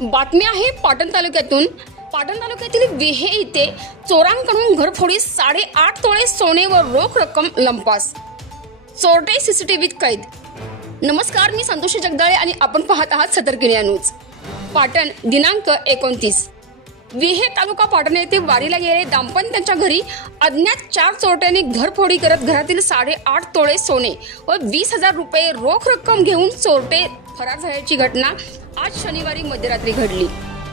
बातमी आहे पाटण तालुक्यातून। पाटण तालुक्यातील वेहे येथे चोरांकडून घरफोडीत 8.5 तोळे सोने व रोख रक्कम लंपास, चोरटे सीसीटीव्हीत कैद। नमस्कार, मी संतोषी जगदाळे आणि आपण पाहत आहात सतर्क न्यूज। पाटण दिनांक 29 वेहे तालुका पाटण येथे वारीला गेलेले दाम्पत्याच्या घरी अज्ञात 4 चोरट्यांनी घरफोडी करत घरातील 8.5 तोळे सोने व 20,000 रुपये रोख रक्कम घेऊन चोरटे फरार झाल्याची घटना आज शनिवारी मध्यरात्री घडली।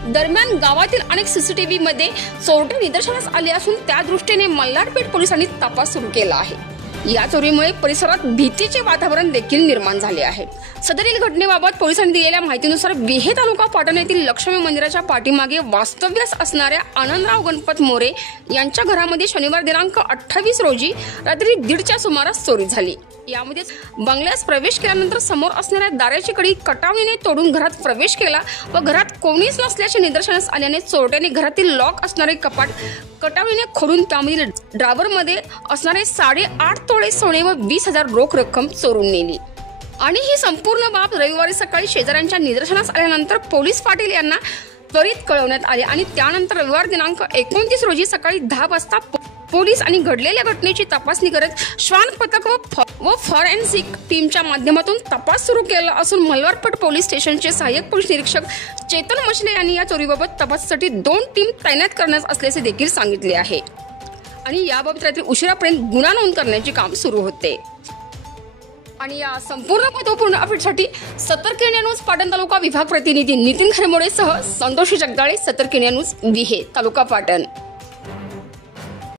दरम्यान गावातील अनेक सीसीटीव्ही मध्ये चोरटे निदर्शनास आले असून त्या दृष्टीने मल्हारपेठ पोलिसांनी तपास सुरू केला आहे। या चोरीमुळे परिसरात भीतीचे वातावरण देखील निर्माण झाले आहे। सदरील घटनेबाबत पोलिसांनी दिलेल्या माहितीनुसार वेहे तालुका पाटण येथील लक्ष्मी मंदिराच्या पाठीमागे वास्तव्यास असणाऱ्या आनंदराव गणपत मोरे यांच्या घरामध्ये शनिवार दिनांक 28 रोजी रात्री 1:30च्या सुमारास चोरी झाली। यामध्ये बंगल्यास प्रवेश केल्यानंतर समोर असणाऱ्या दाराची कडी कटावीने तोडून घरात प्रवेश केला व घरात कोणीच नसल्याचे निदर्शनास आल्याने चोरट्यांनी घरातील लॉक असणारे कपाट कटावीने खोडून त्यामधील ड्रावरमध्ये असणारे 8.5 तोळे सोने व 20,000 रोख रक्कम चोरून नेली। आणि ही संपूर्ण बाब रविवारी सकाळी शेजाऱ्यांच्या निदर्शनास आल्यानंतर पोलीस पाटील यांना त्वरित कळवण्यात आले आणि त्यानंतर रविवार दिनांक 29 रोजी सकाळी 10 वाजता पोलीस आणि घडलेल्या घटनेची तपासणी करत श्वान पथक व फॉरेन्सिक टीमच्या माध्यमातून तपास सुरू केला असून मल्हारपेठ पोलीस स्टेशनचे सहाय्यक पोलीस निरीक्षक चेतन मछले यांनी या चोरीबाबत तपासासाठी 2 टीम तैनात करण्यास असल्याचे देखील सांगितले आहे आणि याबाबत रात्री उशिरापर्यंत गुन्हा नोंद करण्याचे काम सुरू होते। आणि या संपूर्ण महत्त्वपूर्ण अपडेटसाठी सतर्क न्यूज पाटण तालुका विभाग प्रतिनिधी नितीन खरमोडे सह संतोषी जगदाळे, सतर्क न्यूज वेहे तालुका पाटण।